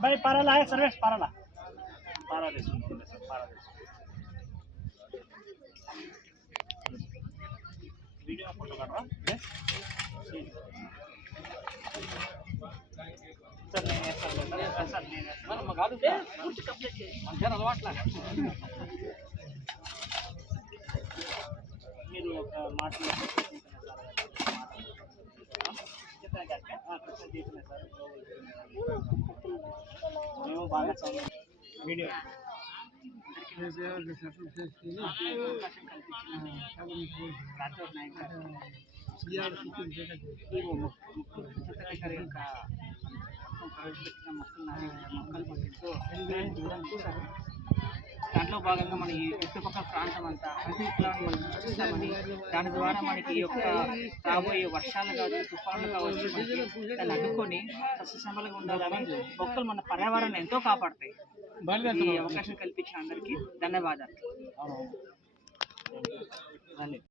भाई पाराला है सर्वेश पाराला पारा दे सुन पारा दे वीडियो फोटो काट रहा है सर नहीं सर नहीं మనం కాదు పూర్తి కంప్లీట్ చేయి మంచిగా అలవాట్లా మీరు ఒక మాటలో మేము బాగా చదువు వీడియో ప్రవేశపెట్టిన మొక్కలు పంపిస్తూ దాంట్లో భాగంగా మన ఈ చుట్టుపక్కల ప్రాంతం అంతా అభివృద్ధిని మనం చూస్తామని దాని ద్వారా మనకి ఈ యొక్క రాబోయే వర్షాలు కావచ్చు తుఫాన్లు కావచ్చు దాన్ని అడ్డుకొని సస్యశ్యామలంగా ఉండాలని మొక్కలు మన పర్యావరణాన్ని ఎంతో కాపాడతాయి. ఈ అవకాశం కల్పించిన అందరికీ ధన్యవాదాలు.